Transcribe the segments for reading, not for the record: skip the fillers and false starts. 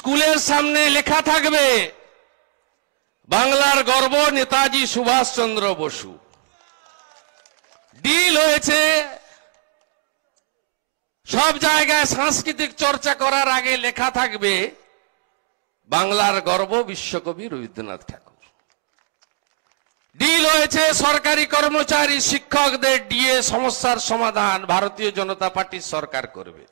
স্কুলের সামনে লেখা থাকবে বাংলার গর্ব নেতাজি সুভাষচন্দ্র বসু। ডিল হয়েছে সব জায়গায় সাংস্কৃতিক চর্চা করার আগে লেখা থাকবে বাংলার গর্ব বিশ্বকবি রবীন্দ্রনাথ ঠাকুর। ডিল হয়েছে সরকারি কর্মচারী শিক্ষকদের ডিএ সমস্যার সমাধান ভারতীয় জনতা পার্টির সরকার করবে।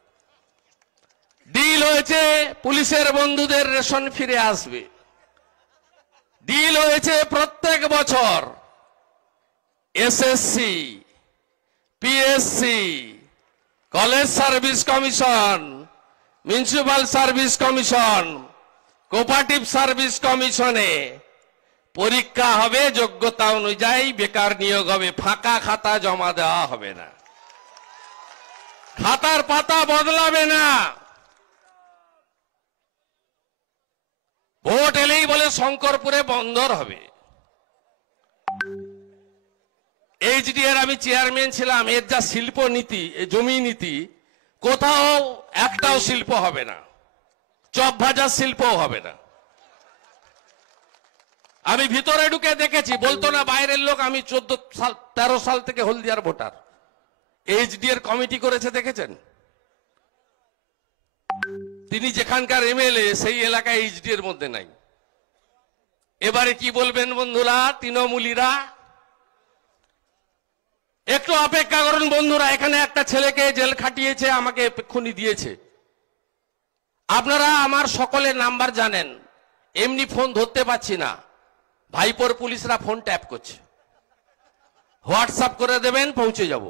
ডিল হয়েছে পুলিশের বন্ধুদের রেশন ফিরে আসবে। ডিল হয়েছে প্রত্যেক বছর SSC, PSC, college service commission, municipal service commission, cooperative service কমিশনে পরীক্ষা হবে, যোগ্যতা অনুযায়ী বেকার নিয়োগ হবে, ফাঁকা খাতা জমা দেওয়া হবে না, খাতার পাতা বদলাবে না। ভোট এলেই বলে শঙ্করপুরে বন্দর হবে। এইচডিএর আমি চেয়ারম্যান ছিলাম, এর যা শিল্প নীতি, জমি নীতি, কোথাও একটাও শিল্প হবে না, চপ ভাজার শিল্পও হবে না। আমি ভিতরে ঢুকে দেখেছি, বলতো না বাইরের লোক, আমি 13 সাল থেকে হলদিয়ার ভোটার। এইচডিএর কমিটি করেছে দেখেছেন? তিনি যেখানকার এমএলএ সেই এলাকায় এইচডি এর মধ্যে নাই। এবারে কি বলবেন বন্ধুরা, তৃণমূলীরা? একটু অপেক্ষা করুন বন্ধুরা, এখানে একটা ছেলেকে জেল খাটিয়েছে, আমাকে এক্ষুনি দিয়েছে। আপনারা আমার সকলের নাম্বার জানেন, এমনি ফোন ধরতে পারছি না, ভাইপোর পুলিশরা ফোন ট্যাপ করছে। হোয়াটসঅ্যাপ করে দেবেন, পৌঁছে যাব,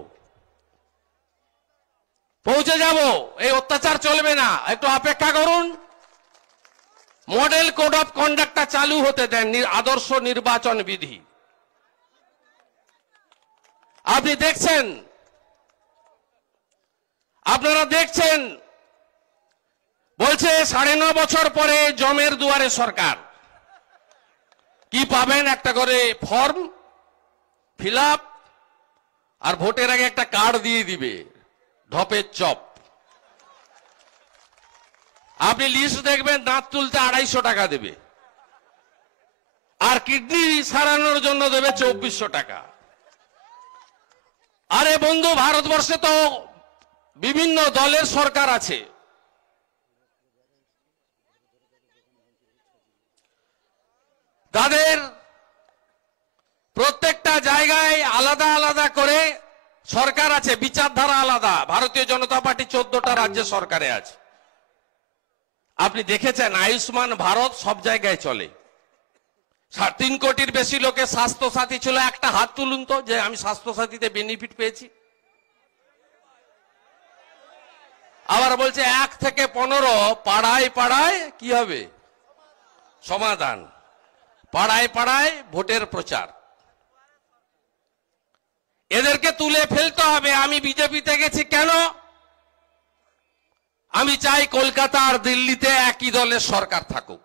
পৌঁছে যাব। এই অত্যাচার চলবে না, একটু অপেক্ষা করুন। মডেল কোড অফ কন্ডাক্টটা চালু হতে দেন, আদর্শ নির্বাচন বিধি। আপনি দেখছেন, আপনারা দেখছেন, বলছে 9.5 বছর পরে জমের দুয়ারে সরকার। কি পাবেন? একটা করে ফর্ম ফিল আপ, আর ভোটের আগে একটা কার্ড দিয়ে দিবে, ঢপের চপ। আপনি লিস্ট দেখবেন, দাঁত তুলতে 250 টাকা দেবে, আর কিডনি সারানোর জন্য দেবে 2400 টাকা। আরে বন্ধু, ভারতবর্ষে তো বিভিন্ন দলের সরকার আছে। তাদের প্রত্যেকটা জায়গায় আলাদা আলাদা করে সরকার আছে, বিচারধারা আলাদা। ভারতীয় জনতা পার্টি 14টা রাজ্যে সরকারে আছে। আপনি দেখেছেন আয়ুষ্মান ভারত সব জায়গায় চলে। 3 কোটির বেশি লোকের স্বাস্থ্য সাথী ছিল। একটা হাত তুলুন তো যে আমি স্বাস্থ্য সাথীতে বেনিফিট পেয়েছি। আবার বলছে 1 থেকে 15 পাড়ায় পাড়ায় কি হবে? সমাধান। পাড়ায় পাড়ায় ভোটের প্রচার। এদেরকে তুলে ফেলতে হবে। আমি বিজেপিতে গেছি কেন? আমি চাই কলকাতা আর দিল্লিতে একই দলের সরকার থাকুক।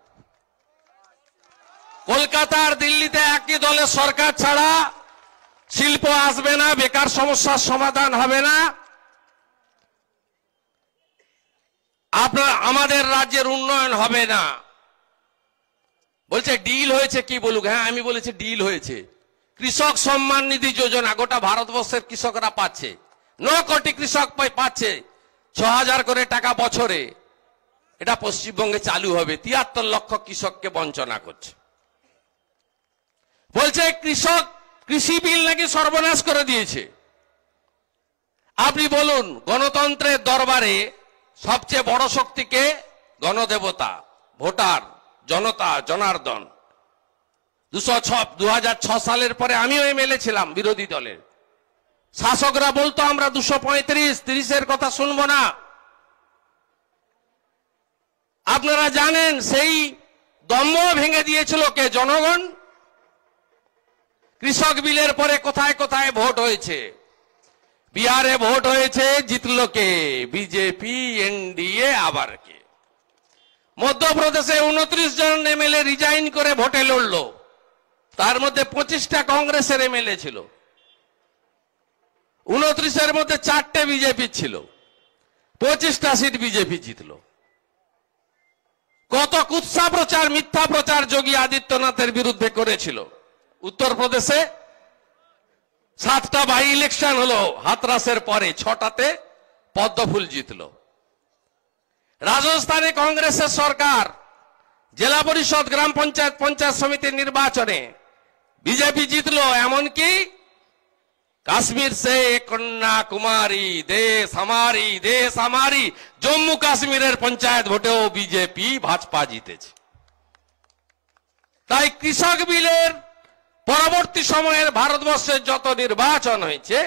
কলকাতা আর দিল্লিতে একই দলের সরকার ছাড়া শিল্প আসবে না, বেকার সমস্যার সমাধান হবে না, আমাদের রাজ্যের উন্নয়ন হবে না। বলছে ডিল হয়েছে, কি বলুক? হ্যাঁ, আমি বলেছি ডিল হয়েছে। কৃষক সম্মান নিধি যোজনা গোটা ভারতবর্ষের কৃষকরা পাচ্ছে। 9 কোটি কৃষক পাচ্ছে 6000 করে টাকা বছরে। এটা পশ্চিমবঙ্গে চালু হবে। 73 লক্ষ কৃষককে বঞ্চনা করছে। বলছে কৃষি বিল নাকি সর্বনাশ করে দিয়েছে। আপনি বলুন, গণতন্ত্রের দরবারে সবচেয়ে বড় শক্তিকে? গণদেবতা, ভোটার, জনতা, জনার্দন। 2006 সালের পরে আমিও এমএলএ ছিলাম বিরোধী দলের। শাসকরা বলতো আমরা 235-30-এর কথা শুনবো না। আপনারা জানেন সেই দম্ভ ভেঙে দিয়েছিল কে? জনগণ। কৃষক বিলের পরে কোথায় কোথায় ভোট হয়েছে? বিহারে ভোট হয়েছে, জিতলো কে? বিজেপি, এনডিএ, আবার কে? মধ্যপ্রদেশে 29 জন এমএলএ রিজাইন করে ভোটে লড়লো। তার মধ্যে 25টা কংগ্রেসের এমএলএ ছিল। 29-এর মধ্যে 4টে বিজেপি ছিল। 25টা সিট বিজেপি জিতলো। কত কুৎসা প্রচার, মিথ্যা প্রচার যোগী আদিত্যনাথের বিরুদ্ধে করেছিল। উত্তরপ্রদেশে 7টা বাই ইলেকশন হলো হাতরাসের পরে, 6টাতে পদ্মফুল জিতলো। রাজস্থানে কংগ্রেসের সরকার জেলা পরিষদ, গ্রাম পঞ্চায়েত, পঞ্চায়েত সমিতির নির্বাচনে বিজেপি জিতলো। এমনকি কাশ্মীর সে কন্যাকুমারী দেশ আমারি জম্মু কাশ্মীরের পঞ্চায়েত ভোটেও বিজেপি ভাজপা জিতেছে। তাই কৃষক বিলের পরবর্তী সময়ের ভারতবর্ষের যত নির্বাচন হয়েছে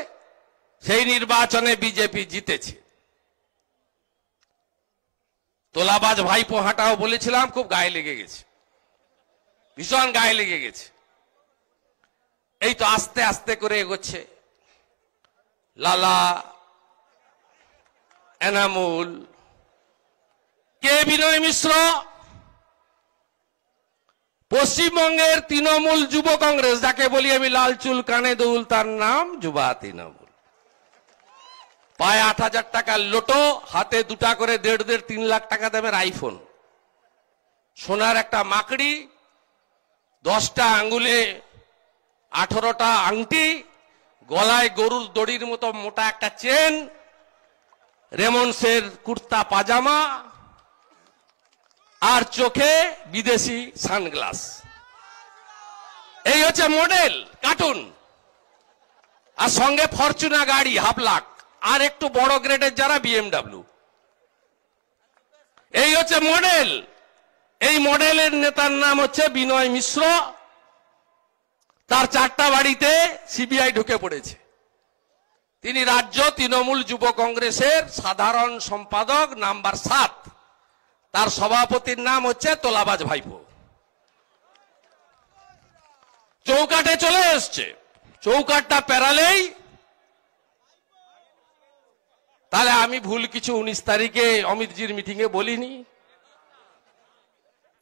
সেই নির্বাচনে বিজেপি জিতেছে। তোলাবাজ ভাইপো হাঁটাও বলেছিলাম, খুব গায়ে লেগে গেছে, ভীষণ গায়ে লেগে গেছে। এই তো আস্তে আস্তে করে এগোচ্ছে। লালা, এনামুল, কে বিনয় মিশ্র, পশ্চিমবঙ্গের তৃণমূল যুব কংগ্রেস, যাকে বলি আমি লাল চুল কানে দুল, তার নাম যুবা তৃণমূল। পায়ে 8,000 টাকার লোটো, হাতে 2টা করে 1.5-3 লাখ টাকা দামের আইফোন, সোনার একটা মাকড়ি, 10টা আঙ্গুলে 18টা আংটি, গলায় গরুর দড়ির মতো মোটা একটা চেন, রেমন্ডসের কুর্তা পাজামা, আর চোখে বিদেশি সানগ্লাস। এই হচ্ছে মডেল, কার্টুন। আর সঙ্গে ফরচুনা গাড়ি 1.5 লাখ, আর একটু বড় গ্রেডের যারা BMW। এই হচ্ছে মডেল। এই মডেলের নেতার নাম হচ্ছে বিনয় মিশ্র। তার 4টা বাড়িতে সিবিআই ঢুকে পড়েছে। তিনি রাজ্য তৃণমূল যুব কংগ্রেসের সাধারণ সম্পাদক নাম্বার 7। তার সভাপতির নাম হচ্ছে তোলাবাজ ভাইপো। চৌকাঠে চলে এসছে। চৌকাঠটা পেরালেই তাহলে আমি ভুল কিছু 19 তারিখে অমিতজির মিটিংয়ে বলিনি।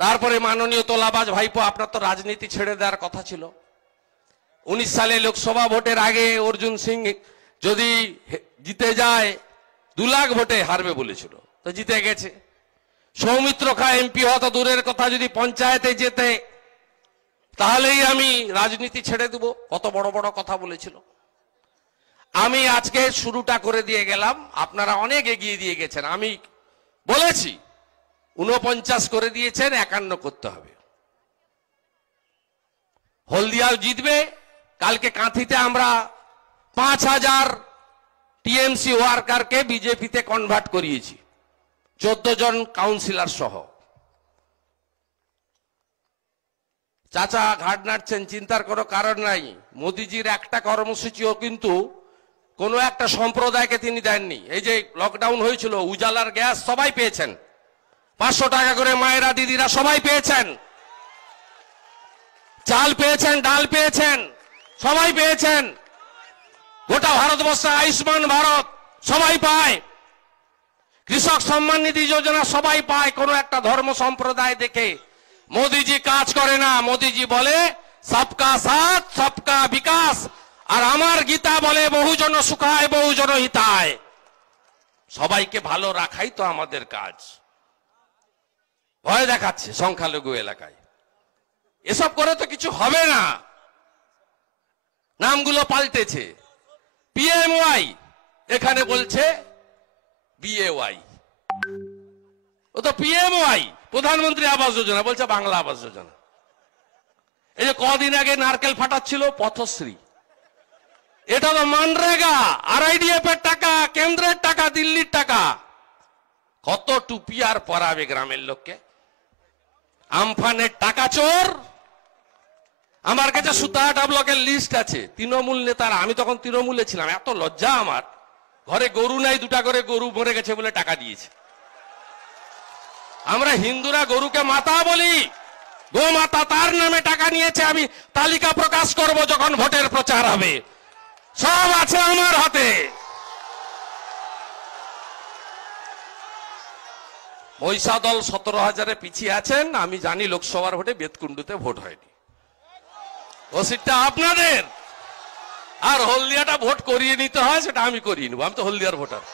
তারপরে মাননীয় তোলাবাজ ভাইপো, আপনার তো রাজনীতি ছেড়ে দেওয়ার কথা ছিল। 19 সালে লোকসভা ভোটের আগে অর্জুন সিং যদি জিতে যায় 2 লাখ ভোটে হারবে বলেছিল, তো জিতে গেছে। সৌমিত্র খা এমপি হওয়া তো দূরের কথা, যদি পঞ্চায়েতে যেতে তাহলেই আমি রাজনীতি ছেড়ে দেব, কত বড় বড় কথা বলেছিল। আমি আজকে শুরুটা করে দিয়ে গেলাম, আপনারা অনেক এগিয়ে দিয়ে গেছেন। আমি বলেছি 49 করে দিয়েছেন, 51 করতে হবে। হলদিয়াও জিতবে। কালকে কাঁথিতে আমরা 5,000 টিএমসি ওয়ার্কারকে বিজেপিতে কনভার্ট করিয়েছি, 14 জন কাউন্সিলর সহ। চাচা ঘাট নাড়ছেন, চিন্তার কোনো কারণ নাই। মোদিজির একটা কর্মসূচিও কিন্তু কোনো একটা সম্প্রদায়কে তিনি দেননি। এই যে লকডাউন হয়েছিল, উজালার গ্যাস সবাই পেয়েছেন, 500 টাকা করে মায়েরা দিদিরা সবাই পেয়েছেন, চাল পেয়েছেন, ডাল পেয়েছেন, সবাই পেয়েছেন। গোটা ভারতবর্ষে আয়ুষ্মান ভারত সবাই পায়, কৃষক সম্মান নিধি যোজনা সবাই পায়। কোন একটা ধর্ম সম্প্রদায় দেখে মোদিজি কাজ করে না। মোদিজি বলে সবকা সাথ সবকা বিকাশ, আর আমার গীতা বলে বহুজন সুখায় বহুজন হিতায়। সবাইকে ভালো রাখাই তো আমাদের কাজ। ভয় দেখাচ্ছে সংখ্যালঘু এলাকায়, এসব করে তো কিছু হবে না। নামগুলো পাল্টেছে, পিএমওয়াই এখানে বলছে বিএওয়াই। ও তো পিএমওয়াই, প্রধানমন্ত্রী আবাস যোজনা, বলছে বাংলা আবাস যোজনা। এই যে কদিন আগে নারকেল ফাটাচ্ছিল পথশ্রী, এটা তো মানরেগা, RIDF এর টাকা, কেন্দ্রের টাকা, দিল্লির টাকা। কত টুপি আর পরাবে গ্রামের লোককে। আমফানের টাকা চোর। আমার কাছে 17টা ব্লকের লিস্ট আছে তৃণমূল নেতারা। আমি তখন তৃণমূলে ছিলাম, এত লজ্জা আমার। ঘরে গরু নাই, 2টা করে গরু মরে গেছে বলে টাকা দিয়েছে। আমরা হিন্দুরা গরুকে মাতা বলি, গো মাতা, তার নামে টাকা নিয়েছে। আমি তালিকা প্রকাশ করব যখন ভোটের প্রচার হবে, সব আছে আমার হাতে। মহিষা দল 17,000-এ পিছিয়ে আছেন। আমি জানি লোকসভার ভোটে বেতকুণ্ডুতে ভোট হয়নি, ও সিটটা আপনাদের। আর হলদিয়াটা ভোট করিয়ে নিতে হয়, সেটা আমি করিয়ে নেব, আমি তো হলদিয়ার ভোটার।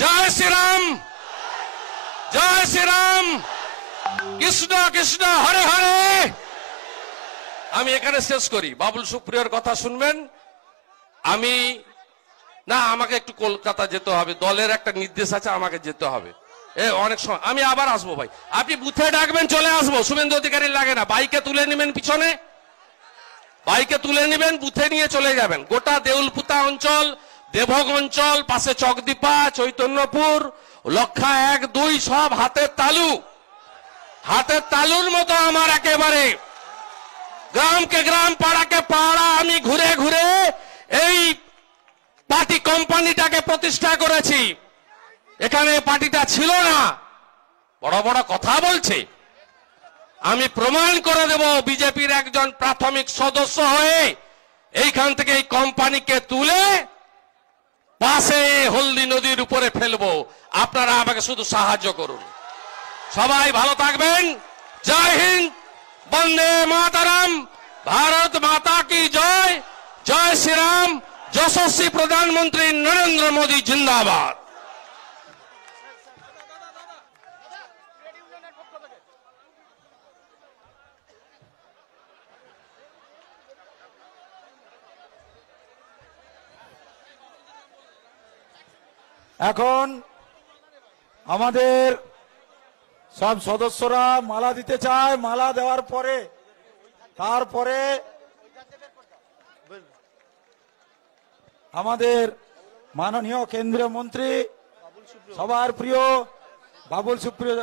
জয় শ্রীরাম, শ্রীরাম, কৃষ্ণ কৃষ্ণ হরে হরে। আমি এখানে শেষ করি, বাবুল সুপ্রিয়র কথা শুনবেন। আমি না, আমাকে একটু কলকাতা যেতে হবে, দলের একটা নির্দেশ আছে, আমাকে যেতে হবে। অনেক সময় আমি আবার আসবো ভাই, আপনি বুথে ডাকবেন, চলে আসবো। শুভেন্দু অধিকারী লাগে না, বাইকে তুলে নেবেন, পিছনে বাইকে তুলে নেবেন, বুথে নিয়ে চলে যাবেন। গোটা দেউলপুতা অঞ্চল, দেবক অঞ্চল, পাশে চকদীপা, চৈতন্যপুর, লক্ষা 1, 2 সব হাতের তালু, হাতের তালুর মতো আমার একেবারে গ্রামকে গ্রাম, পাড়াকে পাড়া আমি ঘুরে ঘুরে এই পার্টি কোম্পানিটাকে প্রতিষ্ঠা করেছি। এখানে পার্টিটা ছিল না, বড় বড় কথা বলছে। আমি প্রমাণ করে দেব, বিজেপির একজন প্রাথমিক সদস্য হয়ে এইখান থেকে এই কোম্পানিকে তুলে পাশে হলদি নদীর উপরে ফেলবো। আপনারা আমাকে শুধু সাহায্য করুন। সবাই ভালো থাকবেন। জয় হিন্দ, বন্দে মাতারাম, ভারত মাতা কি জয়, জয় শ্রীরাম, যশস্বী প্রধানমন্ত্রী নরেন্দ্র মোদী জিন্দাবাদ। এখন আমাদের সব সদস্যরা মালা দিতে চায়। মালা দেওয়ার পরে তারপরে আমাদের মাননীয় কেন্দ্রীয় মন্ত্রী, সবার প্রিয় বাবুল সুপ্রিয়,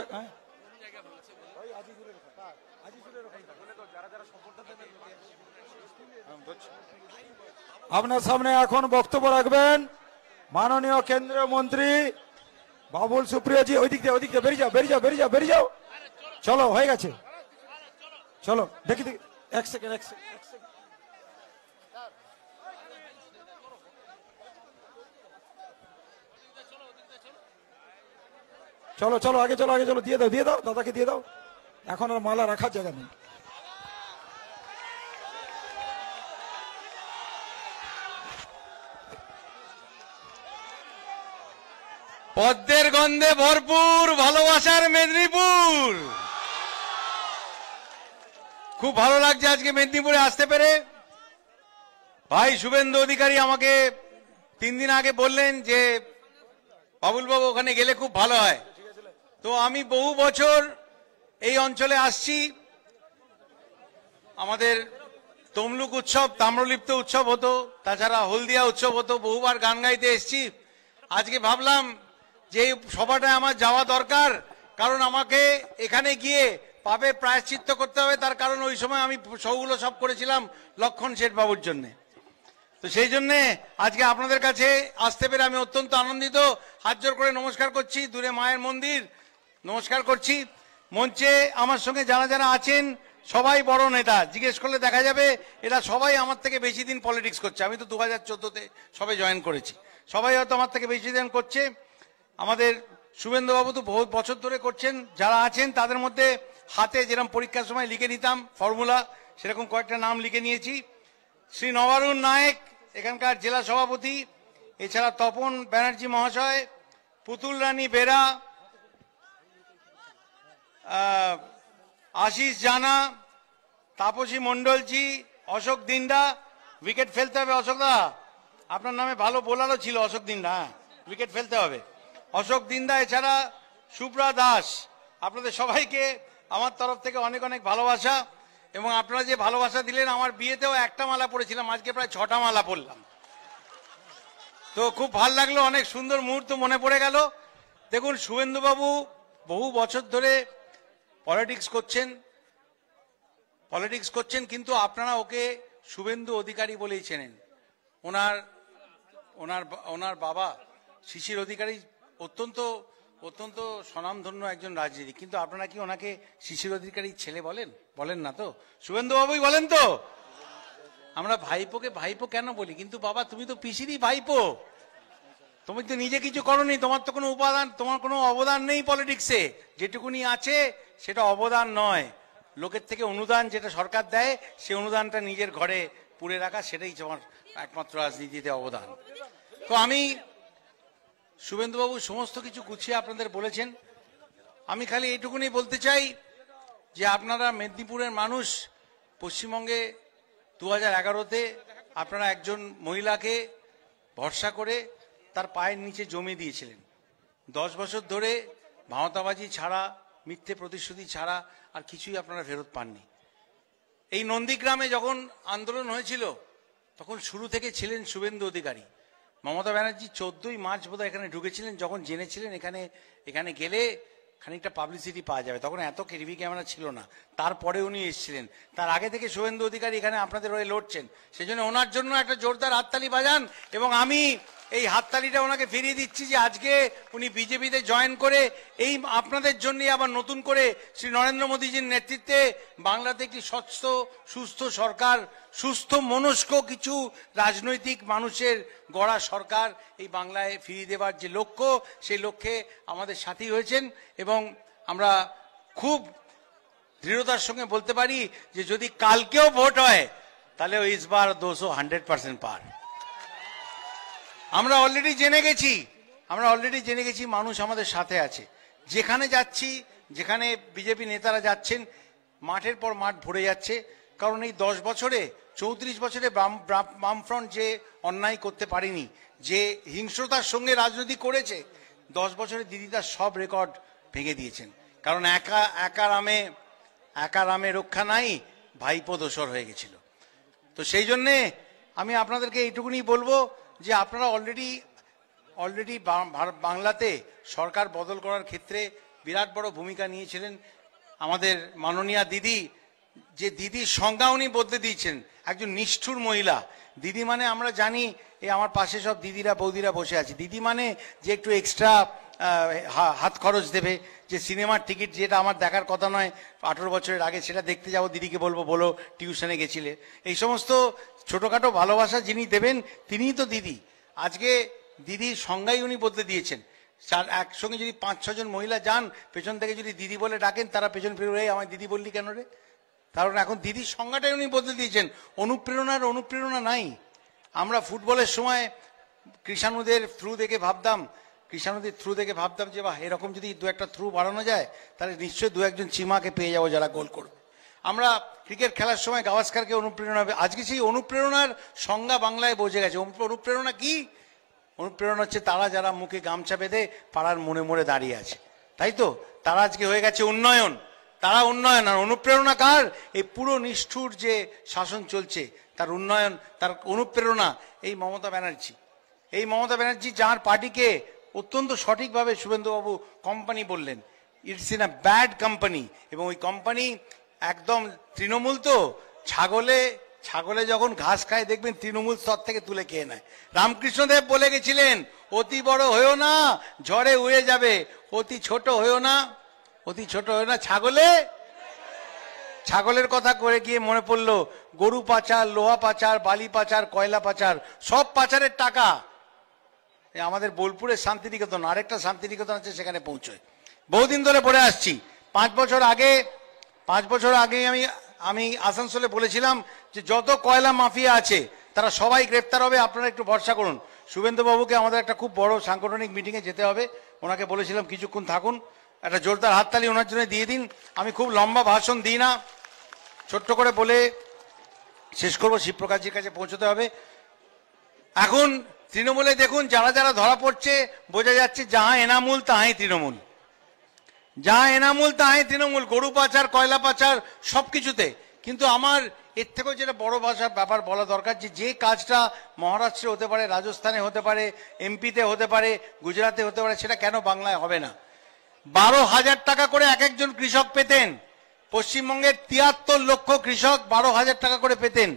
আপনার সামনে এখন বক্তব্য রাখবেন মাননীয় কেন্দ্রীয় মন্ত্রী বাবুল সুপ্রিয় জি। ওই দিক দিয়ে বেরিয়ে যাও, বেরিয়ে যাও, বেরিয়ে যাও, বেরিয়ে যাও। চলো, হয়ে গেছে, চলো। দেখি দেখি, এক সেকেন্ড। চলো চলো, আগে চলো, আগে চলো। দিয়ে দাও, দাদাকে দিয়ে দাও। এখন আর মালা রাখার জায়গা নেই। পদ্মের গন্ধে ভরপুর ভালোবাসার মেদিনীপুর। খুব ভালো লাগছে আজকে মেদিনীপুরে আসতে পেরে। ভাই শুভেন্দু অধিকারী আমাকে 3 দিন আগে বললেন যে বাবুল বাবু ওখানে গেলে খুব ভালো হয়। তো আমি বহু বছর এই অঞ্চলে আসছি। আমাদের তমলুক উৎসব, তাম্রলিপ্ত উৎসব হতো, তাছাড়া হলদিয়া উৎসব হতো, বহুবার গান গাইতে এসছি। আজকে ভাবলাম যে এই সভাটায় আমার যাওয়া দরকার, কারণ আমাকে এখানে গিয়ে পাপের প্রায়শ্চিত্ত করতে হবে। তার কারণ ওই সময় আমি শোগুলো সব করেছিলাম লক্ষণ শেঠ বাবুর জন্য। তো সেই জন্যে আজকে আপনাদের কাছে আসতে পেরে আমি অত্যন্ত আনন্দিত। হাত জোর করে নমস্কার করছি, দূরে মায়ের মন্দির নমস্কার করছি। মঞ্চে আমার সঙ্গে যারা যারা আছেন সবাই বড় নেতা, জিজ্ঞেস করলে দেখা যাবে এরা সবাই আমার থেকে বেশি দিন পলিটিক্স করছে। আমি তো 2014-তে সবাই জয়েন করেছি, সবাই হয়তো আমার থেকে বেশি দিন করছে। আমাদের শুভেন্দুবাবু তো বহু বছর ধরে করছেন। যারা আছেন তাদের মধ্যে হাতে যেরকম পরীক্ষার সময় লিখে নিতাম ফর্মুলা, সেরকম কয়েকটা নাম লিখে নিয়েছি। শ্রী নবারুণ নায়েক এখানকার জেলা সভাপতি, এছাড়া তপন ব্যানার্জি মহাশয়, পুতুল রানী বেরা, আশিস জানা, তাপসী মন্ডলজি, অশোক দিন্ডা। উইকেট ফেলতে হবে অশোক দা, আপনার নামে ভালো বোলারও ছিল অশোক দিন্ডা। উইকেট ফেলতে হবে অশোক দিন্দা। এছাড়া সুব্রা দাস। আপনাদের সবাইকে আমার তরফ থেকে অনেক অনেক ভালোবাসা। এবং আপনারা যে ভালোবাসা দিলেন, আমার বিয়েতেও একটা মালা পড়েছিলাম, আজকে প্রায় 6টা মালা পড়লাম। তো খুব ভালো লাগলো, অনেক সুন্দর মুহূর্ত মনে পড়ে গেল। দেখুন শুভেন্দুবাবু বহু বছর ধরে পলিটিক্স করছেন, কিন্তু আপনারা ওকে শুভেন্দু অধিকারী বলেই চেনেন। ওনার বাবা শিশির অধিকারী অত্যন্ত অত্যন্ত স্বনামধন্য একজন রাজনীতিক, কিন্তু আপনারা কি ওনাকে শিশির অধিকারীর ছেলে বলেন না তো? শুভেন্দু বাবুই বলেন তো? আমরা ভাইপোকে ভাইপো কেন বলি, কিন্তু বাবা তুমি তো পিসিরই ভাইপো, তুমি তো নিজে কিছু করোনি, তোমার তো কোনো তোমার কোনো অবদান নেই পলিটিক্সে। যেটুকুনি আছে সেটা অবদান নয়, লোকের থেকে অনুদান যেটা সরকার দেয় সেই অনুদানটা নিজের ঘরে পুড়ে রাখা, সেটাই তোমার একমাত্র রাজনীতিতে অবদান। তো আমি শুভেন্দুবাবু সমস্ত কিছু গুছিয়ে আপনাদের বলেছেন। আমি খালি এইটুকুনি বলতে চাই যে আপনারা মেদিনীপুরের মানুষ, পশ্চিমবঙ্গে 2011-তে আপনারা একজন মহিলাকে ভরসা করে তার পায়ের নিচে জমি দিয়েছিলেন। 10 বছর ধরে ভাঁওতাবাজি ছাড়া, মিথ্যে প্রতিশ্রুতি ছাড়া আর কিছুই আপনারা ফেরত পাননি। এই নন্দীগ্রামে যখন আন্দোলন হয়েছিল তখন শুরু থেকে ছিলেন শুভেন্দু অধিকারী। মমতা ব্যানার্জি 14ই মার্চ বোধহয় এখানে ঢুকেছিলেন, যখন জেনেছিলেন এখানে গেলে খানিকটা পাবলিসিটি পাওয়া যাবে। তখন এত টিভি ক্যামেরা ছিল না, তারপরে উনি এসেছিলেন। তার আগে থেকে শুভেন্দু অধিকারী এখানে আপনাদের হয়ে লড়ছেন, সেজন্য ওনার জন্য একটা জোরদার হাততালি বাজান। এবং আমি এই হাততালিটা ওনাকে ফিরিয়ে দিচ্ছি যে আজকে উনি বিজেপিতে জয়েন করে এই আপনাদের জন্য আবার নতুন করে শ্রী নরেন্দ্র মোদীজির নেতৃত্বে বাংলাতে একটি স্বচ্ছ সুস্থ সরকার, সুস্থ মনস্ক কিছু রাজনৈতিক মানুষের গড়া সরকার এই বাংলায় ফিরিয়ে দেওয়ার যে লক্ষ্য, সেই লক্ষ্যে আমাদের সাথী হয়েছেন। এবং আমরা খুব দৃঢ়তার সঙ্গে বলতে পারি যে যদি কালকেও ভোট হয় তাহলে ইসবার 200-100% পার। আমরা অলরেডি জেনে গেছি মানুষ আমাদের সাথে আছে। যেখানে যাচ্ছি, যেখানে বিজেপি নেতারা যাচ্ছেন, মাঠের পর মাঠ ভরে যাচ্ছে। কারণ এই 10 বছরে 34 বছরে বামফ্রন্ট যে অন্যায় করতে পারেনি, যে হিংস্রতার সঙ্গে রাজনীতি করেছে, 10 বছরে দিদি তার সব রেকর্ড ভেঙে দিয়েছেন। কারণ একা রামে রক্ষা নাই, ভাইপো দোসর হয়ে গেছিল। তো সেই জন্যে আমি আপনাদেরকে এইটুকুনি বলবো যে আপনারা অলরেডি বাংলাতে সরকার বদল করার ক্ষেত্রে বিরাট বড় ভূমিকা নিয়েছিলেন আমাদের মাননীয়া দিদি। যে দিদির সংজ্ঞা উনি বদলে দিয়েছেন, একজন নিষ্ঠুর মহিলা। দিদি মানে আমরা জানি, এই আমার পাশে সব দিদিরা বৌদিরা বসে আছে, দিদি মানে যে একটু এক্সট্রা হাত খরচ দেবে, যে সিনেমার টিকিট যেটা আমার দেখার কথা নয় 18 বছরের আগে, সেটা দেখতে যাবো, দিদিকে বলো টিউশনে গেছিলে। এই সমস্ত ছোটখাটো ভালোবাসা যিনি দেবেন তিনিই তো দিদি। আজকে দিদির সংজ্ঞাই উনি বদলে দিয়েছেন। একসঙ্গে যদি 5-6 জন মহিলা যান, পেছন থেকে যদি দিদি বলে ডাকেন, তারা পেছন ফিরে আমায় দিদি বললি কেন রে? কারণ এখন দিদির সংজ্ঞাটাই উনি বদলে দিয়েছেন। অনুপ্রেরণা নাই। আমরা ফুটবলের সময় কৃষাণুদের থ্রু দেখে ভাবতাম যে বাহ, এরকম যদি 2-1টা থ্রু বাড়ানো যায় তাহলে নিশ্চয়ই 2-1 জন চিমাকে পেয়ে যাবো যারা গোল করবে। আমরা ক্রিকেট খেলার সময় গাভাস্কারকে অনুপ্রেরণা হবে। আজকে সেই অনুপ্রেরণার সংজ্ঞা বাংলায় বোঝে গেছে। অনুপ্রেরণা কি? অনুপ্রেরণা হচ্ছে তারা যারা মুখে গামছা বেঁধে পাড়ার মোড়ে দাঁড়িয়ে আছে, তাই তো? তারা আজকে হয়ে গেছে উন্নয়ন। তারা উন্নয়ন। আর অনুপ্রেরণা কার? এই পুরো নিষ্ঠুর যে শাসন চলছে তার উন্নয়ন, তার অনুপ্রেরণা এই মমতা ব্যানার্জি, যার পার্টিকে অত্যন্ত সঠিকভাবে শুভেন্দুবাবু কোম্পানি বললেন, it's in a bad company. এবং ওই কোম্পানি একদম তৃণমূল। তো ছাগলে যখন ঘাস খায় দেখবেন তৃণমূল স্তর থেকে তুলে খেয়ে নেয়। রামকৃষ্ণদেব বলে গেছিলেন, অতি বড় হয়েও না, ঝড়ে উড়ে যাবে, অতি ছোট হয়েও না। ছাগলের কথা করে গিয়ে মনে পড়লো গরু পাচার, লোহা পাচার, বালি পাচার, কয়লা পাচার, সব পাচারের টাকা আমাদের বোলপুরের শান্তিনিকেতন, আরেকটা শান্তিনিকেতন আছে, সেখানে পৌঁছয়। বহুদিন ধরে পড়ে আসছি। 5 বছর আগে আমি আসানসোলে বলেছিলাম যে যত কয়লা মাফিয়া আছে তারা সবাই গ্রেপ্তার হবে, আপনারা একটু ভরসা করুন। শুভেন্দুবাবুকে আমাদের একটা খুব বড় সাংগঠনিক মিটিংয়ে যেতে হবে, ওনাকে বলেছিলাম কিছুক্ষণ থাকুন, একটা জোরদার হাততালি ওনার জন্য দিয়ে দিন। আমি খুব লম্বা ভাষণ দিই না, ছোট্ট করে বলে শেষ করবো। শিবপ্রকাশজির কাছে পৌঁছতে হবে। এখন তৃণমূলে দেখুন যারা ধরা পড়ছে, বোঝা যাচ্ছে যাহা এনামূল তাহাই তৃণমূল, গরু পাচার, কয়লা পাচার, সবকিছুতে। কিন্তু আমার এর থেকেও যেটা বড় ব্যাপার বলা দরকার, যে কাজটা মহারাষ্ট্রে হতে পারে, রাজস্থানে হতে পারে, এমপিতে হতে পারে, গুজরাটে হতে পারে, সেটা কেন বাংলায় হবে না? 12,000 টাকা করে এক একজন কৃষক পেতেন। পশ্চিমবঙ্গের 73 লক্ষ কৃষক 12,000 টাকা করে পেতেন।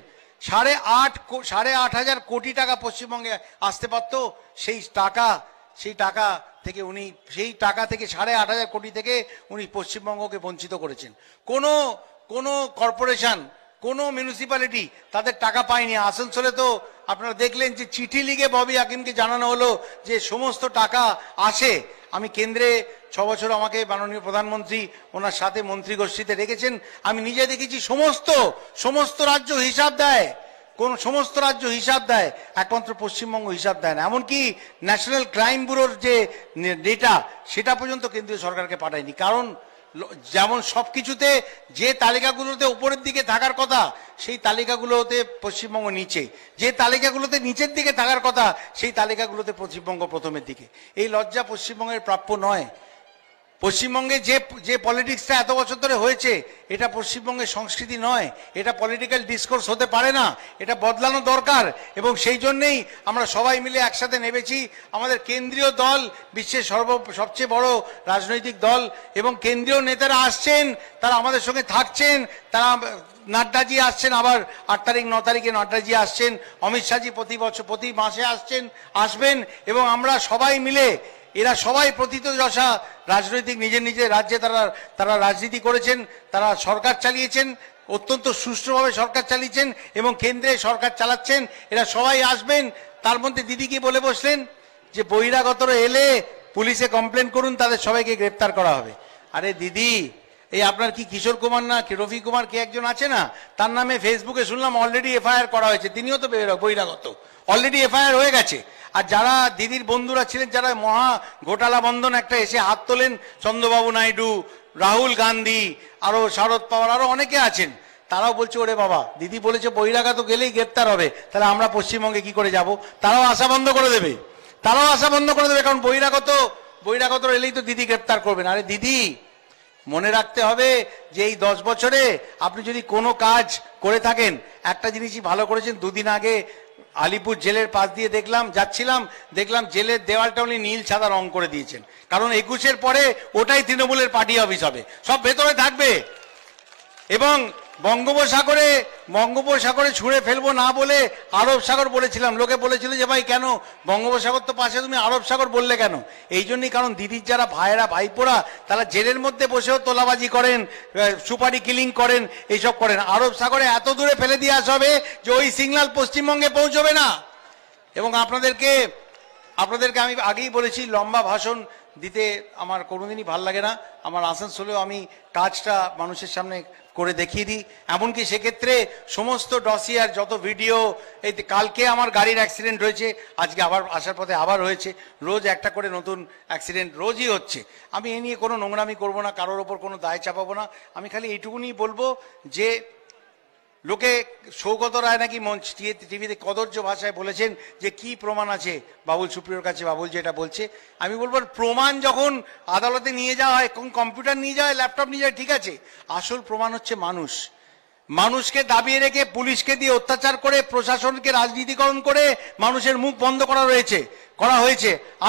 8,500 কোটি টাকা পশ্চিমবঙ্গে আসতে পারত। সেই টাকা থেকে 8,500 কোটি থেকে উনি পশ্চিমবঙ্গকে বঞ্চিত করেছেন। কোনো কর্পোরেশন, কোনো মিউনিসিপ্যালিটি তাদের টাকা পায়নি। আসানসোলে তো আপনারা দেখলেন যে চিঠি লিখে ববি হাকিমকে জানানো হলো যে সমস্ত টাকা আসে। আমি কেন্দ্রে 6 বছর আমাকে মাননীয় প্রধানমন্ত্রী ওনার সাথে মন্ত্রী গোষ্ঠীতে রেখেছেন, আমি নিজে দেখেছি সমস্ত রাজ্য হিসাব দেয়। কোন সমস্ত রাজ্য হিসাব দেয়, একমাত্র পশ্চিমবঙ্গ হিসাব দেয় না। এমনকি ন্যাশনাল ক্রাইম ব্যুরোর যে ডেটা সেটা পর্যন্ত কেন্দ্রীয় সরকারকে পাঠায়নি। কারণ যেমন সবকিছুতে যে তালিকাগুলোতে উপরের দিকে থাকার কথা সেই তালিকাগুলোতে পশ্চিমবঙ্গ নিচে, যে তালিকাগুলোতে নিচের দিকে থাকার কথা সেই তালিকাগুলোতে পশ্চিমবঙ্গ প্রথমের দিকে। এই লজ্জা পশ্চিমবঙ্গের প্রাপ্য নয়। পশ্চিমবঙ্গে যে পলিটিক্সটা এত বছর ধরে হয়েছে এটা পশ্চিমবঙ্গের সংস্কৃতি নয়, এটা পলিটিক্যাল ডিসকোর্স হতে পারে না, এটা বদলানো দরকার। এবং সেই জন্যেই আমরা সবাই মিলে একসাথে নেমেছি। আমাদের কেন্দ্রীয় দল বিশ্বের সবচেয়ে বড় রাজনৈতিক দল এবং কেন্দ্রীয় নেতারা আসছেন, তারা আমাদের সঙ্গে থাকছেন। তারা নাড্ডাজি আসছেন, আবার 8 তারিখ 9 তারিখে নাড্ডাজি আসছেন, অমিত শাহজি প্রতি মাসে আসবেন এবং আমরা সবাই মিলে, এরা সবাই প্রথিতযশা রাজনৈতিক নিজের নিজের রাজ্যে তারা রাজনীতি করেছেন, তারা সরকার চালিয়েছেন, অত্যন্ত সুষ্ঠুভাবে সরকার চালিয়েছেন এবং কেন্দ্রে সরকার চালাচ্ছেন। এরা সবাই আসবেন। তার মধ্যে দিদি কি বলে বসলেন যে বহিরাগতরা এলে পুলিশে কমপ্লেন করুন, তাদের সবাইকে গ্রেপ্তার করা হবে। আরে দিদি, এই আপনার কি কিশোর কুমার না রফি কুমার কে একজন আছে না, তার নামে ফেসবুকে শুনলাম অলরেডি এফআইআর করা হয়েছে, তিনিও তো বহিরাগত, অলরেডি এফআইআর হয়ে গেছে। আর যারা দিদির বন্ধুরা ছিলেন, যারা মহা ঘোটালা বন্ধন একটা এসে হাত তোলেন, চন্দ্রবাবু নাইডু, রাহুল গান্ধী, আরো শারদ পাওয়ার, আরো অনেকে আছেন, তারাও বলছে ওরে বাবা, দিদি বলেছে বহিরাগত গেলেই গ্রেপ্তার হবে, তাহলে আমরা পশ্চিমবঙ্গে কি করে যাব? তারাও আশা বন্ধ করে দেবে, কারণ বহিরাগত এলেই তো দিদি গ্রেপ্তার করবেন। আরে দিদি, মনে রাখতে হবে যে এই 10 বছরে আপনি যদি কোনো কাজ করে থাকেন, একটা জিনিসই ভালো করেছেন। 2 দিন আগে আলিপুর জেলের পাশ দিয়ে দেখলাম জেলের দেওয়ালটা উনি নীল সাদা রং করে দিয়েছেন, কারণ 21-এর পরে ওটাই তৃণমূলের পার্টি অফিস হবে, সব ভেতরে থাকবে। এবং বঙ্গোপসাগরে ছুঁড়ে ফেলবো না বলে আরব সাগর বলেছিলাম, লোকে বলেছিল যে ভাই কেন বঙ্গোপসাগর তো পাশে, তুমি আরব সাগর বললে কেন? এই জন্যই, কারণ দিদির যারা ভাইয়েরা ভাইপোরা তারা জেলের মধ্যে বসেও তোলাবাজি করেন, সুপারি কিলিং করেন, এইসব করেন। আরব সাগরে এত দূরে ফেলে দিয়ে আসা হবে যে ওই সিগন্যাল পশ্চিমবঙ্গে পৌঁছবে না। এবং আপনাদেরকে আমি আগেই বলেছি, লম্বা ভাষণ দিতে আমার কোনোদিনই ভাল লাগে না। আমার আসানসোলেও আমি কাজটা মানুষের সামনে করে দেখিয়ে দিই। এমনকি সেক্ষেত্রে সমস্ত ডসিয়ার যত ভিডিও, এই কালকে আমার গাড়ির অ্যাক্সিডেন্ট হয়েছে, আজকে আবার আসার পথে আবার হয়েছে, রোজ একটা করে নতুন অ্যাক্সিডেন্ট রোজই হচ্ছে। আমি এ নিয়ে কোনো নোংরামি করবো না, কারোর ওপর কোনো দায় চাপাবো না। আমি খালি এইটুকুনি বলবো যে লোকে সৌগত রায় নাকি টিভিতে কদর্য ভাষায় বলেছেন যে কি প্রমাণ আছে বাবুল সুপ্রিয়র কাছে, বাবুল যেটা বলছে। আমি বলবো প্রমাণ যখন আদালতে নিয়ে যাওয়া হয়, কোন কম্পিউটার নিয়ে যাওয়া হয়, ল্যাপটপ নিয়ে যায়, ঠিক আছে, আসল প্রমাণ হচ্ছে মানুষকে দাবিয়ে রেখে পুলিশকে দিয়ে অত্যাচার করে প্রশাসনকে রাজনীতিকরণ করে মানুষের মুখ বন্ধ করা হয়েছে।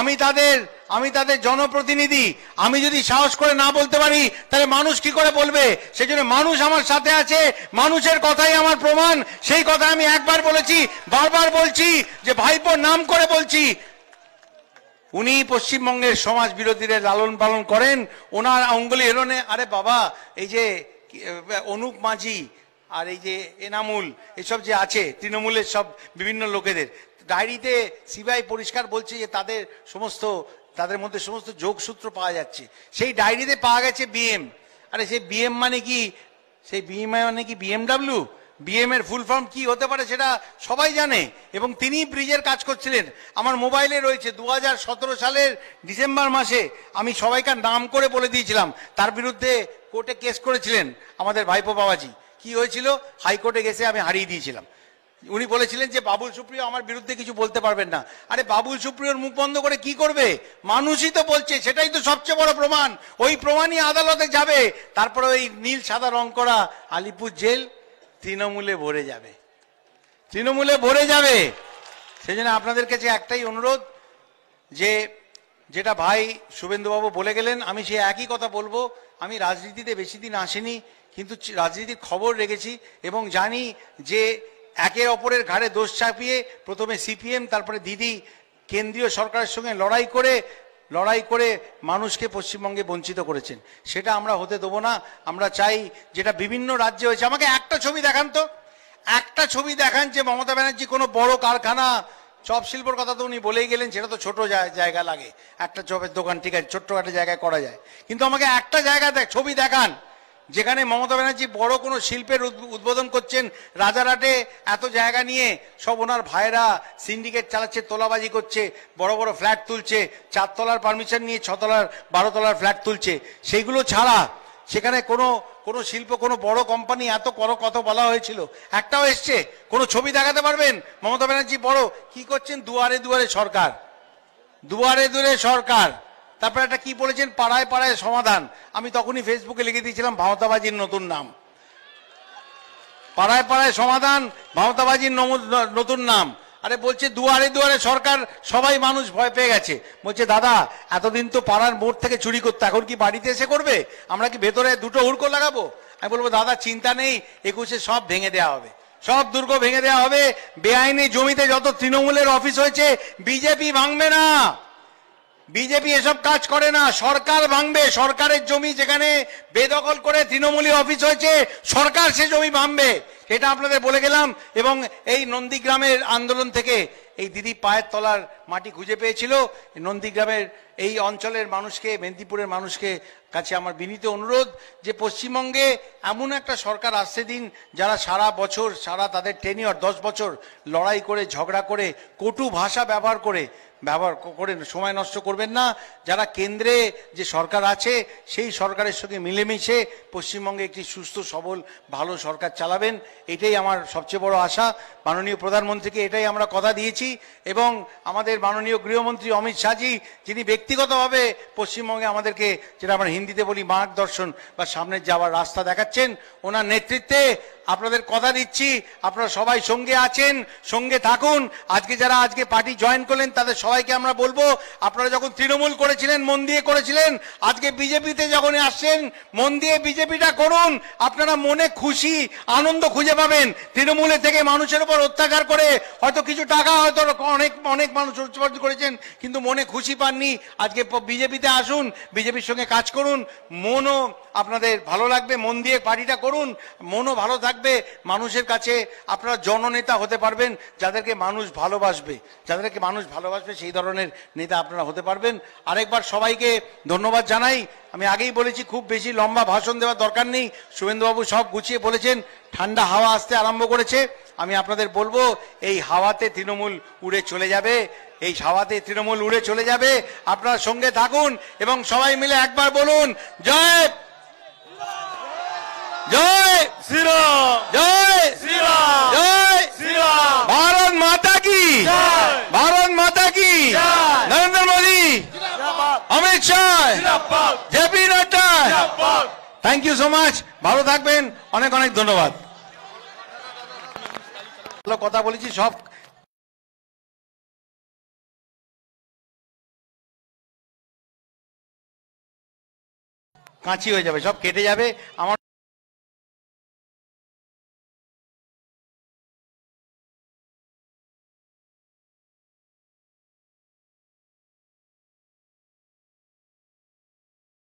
আমি তাদের জনপ্রতিনিধি, আমি যদি সাহস করে না বলতে পারি তাহলে মানুষ কি করে বলবে? সেজন্য মানুষ আমার সাথে আছে, মানুষের কথাই আমার প্রমাণ। সেই কথা আমি একবার বলেছি, বারবার বলছি, যে ভাইপোর নাম করে বলছি, উনি পশ্চিমবঙ্গের সমাজ বিরোধীদের লালন পালন করেন, ওনার অঙ্গুলি হেলনে। আরে বাবা, এই যে অনুপ মাঝি আর এই যে এনামুল, এসব যে আছে তৃণমূলের সব বিভিন্ন লোকেদের ডায়েরিতে সিবিআই পরিষ্কার বলছে যে তাদের মধ্যে সমস্ত যোগসূত্র পাওয়া যাচ্ছে। সেই ডায়েরিতে পাওয়া গেছে বিএম। আরে সেই বিএম মানে কি? সেই বিএম মানে কি বিএমডাব্লিউ? বিএম এর ফুল ফর্ম কি হতে পারে সেটা সবাই জানে। এবং তিনি ব্রিজের কাজ করছিলেন, আমার মোবাইলে রয়েছে। 2017 সালের ডিসেম্বর মাসে আমি সবাইকার নাম করে বলে দিয়েছিলাম, তার বিরুদ্ধে কোর্টে কেস করেছিলেন আমাদের ভাইপো বাবাজি। কি হয়েছিল? হাইকোর্টে গেছে আমি হারিয়ে দিয়েছিলাম। উনি বলেছিলেন যে বাবুল সুপ্রিয় আমার বিরুদ্ধে কিছু বলতে পারবেন না। আরে বাবুল সুপ্রিয়র মুখ বন্ধ করে কি করবে? মানুষই তো বলছে, সেটাই তো সবচেয়ে বড় প্রমাণ। ওই প্রমাণই আদালতে যাবে, তারপরে ওই নীল সাদা রং করা আলিপুর জেল তৃণমূলে ভরে যাবে। সেই জন্য আপনাদের কাছে একটাই অনুরোধ, যে যেটা ভাই শুভেন্দুবাবু বলে গেলেন, আমি সেই একই কথা বলবো। আমি রাজনীতিতে বেশি দিন আসিনি, কিন্তু রাজনীতির খবর রেখেছি এবং জানি যে একের অপরের ঘাড়ে দোষ চাপিয়ে প্রথমে সিপিএম, তারপরে দিদি কেন্দ্রীয় সরকারের সঙ্গে লড়াই করে মানুষকে পশ্চিমবঙ্গে বঞ্চিত করেছেন। সেটা আমরা হতে দেবো না। আমরা চাই যেটা বিভিন্ন রাজ্যে হয়েছে। আমাকে একটা ছবি দেখান তো, একটা ছবি দেখান যে মমতা ব্যানার্জি কোনো বড় কারখানা, চপ শিল্পর কথা তো উনি বলেই গেলেন, সেটা তো ছোট জায়গা লাগে, একটা চপের দোকান ঠিক আছে, ছোট্ট একটা জায়গায় করা যায়, কিন্তু আমাকে একটা জায়গা ছবি দেখান যেখানে মমতা ব্যানার্জি বড় কোনো শিল্পের উদ্বোধন করছেন, রাজারহাটে এত জায়গা নিয়ে সব ওনার ভাইরা সিন্ডিকেট চালাচ্ছে, তোলাবাজি করছে, বড় বড় ফ্ল্যাট তুলছে, 4 তলার পারমিশন নিয়ে 6 তলার 12 তলার ফ্ল্যাট তুলছে। সেইগুলো ছাড়া সেখানে কোনো শিল্প, কোনো বড় কোম্পানি এত কত বলা হয়েছিল, একটাও এসছে? কোনো ছবি দেখাতে পারবেন? মমতা ব্যানার্জি বড় কি করছেন? দুয়ারে দুয়ারে সরকার, দুয়ারে দুয়ারে সরকার। তারপরে একটা কি বলেছেন, পাড়ায় পাড়ায় সমাধান। আমি তখনই ফেসবুকে লিখে দিয়েছিলাম ভাওতাবাজির নতুন নাম। পাড়ায় পাড়ায় সমাধান, ভাওতাবাজির নতুন নাম। আরে বলছে দুয়ারে দুয়ারে সরকার, সবাই মানুষ ভয় পেয়ে গেছে। বলছে দাদা এতদিন তো পাড়ার মোড় থেকে চুরি করতো, এখন কি বাড়িতে এসে করবে? আমরা কি ভেতরে দুটো হুড়কো লাগাবো? আমি বলবো দাদা চিন্তা নেই, 21-এ সব ভেঙে দেওয়া হবে, সব দুর্গ ভেঙে দেওয়া হবে। বেআইনি জমিতে যত তৃণমূলের অফিস হয়েছে বিজেপি ভাঙবে না, বিজেপি এসব কাজ করে না, সরকার ভাঙবে। সরকারের জমি যেখানে বেদখল করে তৃণমূলী অফিস হয়েছে, সরকার সে জমি ভাঙবে, এটা আপনাদের বলে গেলাম। এবং এই নন্দীগ্রামের আন্দোলন থেকে এই দিদি পায়ের তলার মাটি খুঁজে পেয়েছিল। নন্দীগ্রামের এই অঞ্চলের মানুষকে, মেদিনীপুরের মানুষকে কাছে আমার বিনীত অনুরোধ যে পশ্চিমবঙ্গে এমন একটা সরকার আসছে দিন, যারা সারা বছর, সারা তাদের টেনিয়র 10 বছর লড়াই করে, ঝগড়া করে, কটু ভাষা ব্যবহার করে সময় নষ্ট করবেন না। যারা কেন্দ্রে যে সরকার আছে সেই সরকারের সঙ্গে মিলেমিশে পশ্চিমবঙ্গে একটি সুস্থ সবল ভালো সরকার চালাবেন, এটাই আমার সবচেয়ে বড় আশা। মাননীয় প্রধানমন্ত্রীকে এটাই আমরা কথা দিয়েছি। এবং আমাদের মাননীয় গৃহমন্ত্রী অমিত শাহজি, যিনি ব্যক্তিগতভাবে পশ্চিমবঙ্গে আমাদেরকে, যেটা আমরা হিন্দিতে বলি, মার্গদর্শন বা সামনের যাওয়ার রাস্তা দেখাচ্ছেন, ওনার নেতৃত্বে আপনাদের কথা দিচ্ছি আপনারা সবাই সঙ্গে আছেন, সঙ্গে থাকুন। আজকে যারা আজকে পার্টি জয়েন করলেন তাদের সবাইকে আমরা বলবো, আপনারা যখন তৃণমূল করেছিলেন মন দিয়ে করেছিলেন, আজকে বিজেপিতে যখন আসছেন মন দিয়ে বিজেপিটা করুন। আপনারা মনে খুশি আনন্দ খুঁজে পাবেন। তৃণমূলের থেকে মানুষের উপর অত্যাচার করে হয়তো কিছু টাকা হয়তো অনেক মানুষ উৎপাদন করেছেন, কিন্তু মনে খুশি পাননি। আজকে বিজেপিতে আসুন, বিজেপির সঙ্গে কাজ করুন, মনও আপনাদের ভালো লাগবে। মন দিয়ে পার্টিটা করুন, মনও ভালো থাকবে। মানুষের কাছে আপনারা জননেতা হতে পারবেন, যাদেরকে মানুষ ভালোবাসবে, যাদেরকে মানুষ ভালোবাসবে সেই ধরনের নেতা আপনারা হতে পারবেন। আরেকবার সবাইকে ধন্যবাদ জানাই। আমি আগেই বলেছি খুব বেশি লম্বা ভাষণ দেওয়ার দরকার নেই, শুভেন্দুবাবু সব গুছিয়ে বলেছেন। ঠান্ডা হাওয়া আসতে আরম্ভ করেছে। আমি আপনাদের বলবো এই হাওয়াতে তৃণমূল উড়ে চলে যাবে, এই হাওয়াতে তৃণমূল উড়ে চলে যাবে। আপনারা সঙ্গে থাকুন এবং সবাই মিলে একবার বলুন জয় জয় শ্রীরাম, জয় শ্রীরাম, জয় শ্রীরাম। ভারত মাতা কি জয়, ভারত মাতা কি জয়। Narendra Modi, Amit Shah, JP Nadda, thank you so much. ভালো থাকবেন, অনেক অনেক ধন্যবাদ। ভালো কথা বলেছি, সব কাঁচি হয়ে যাবে, সব কেটে যাবে আমার।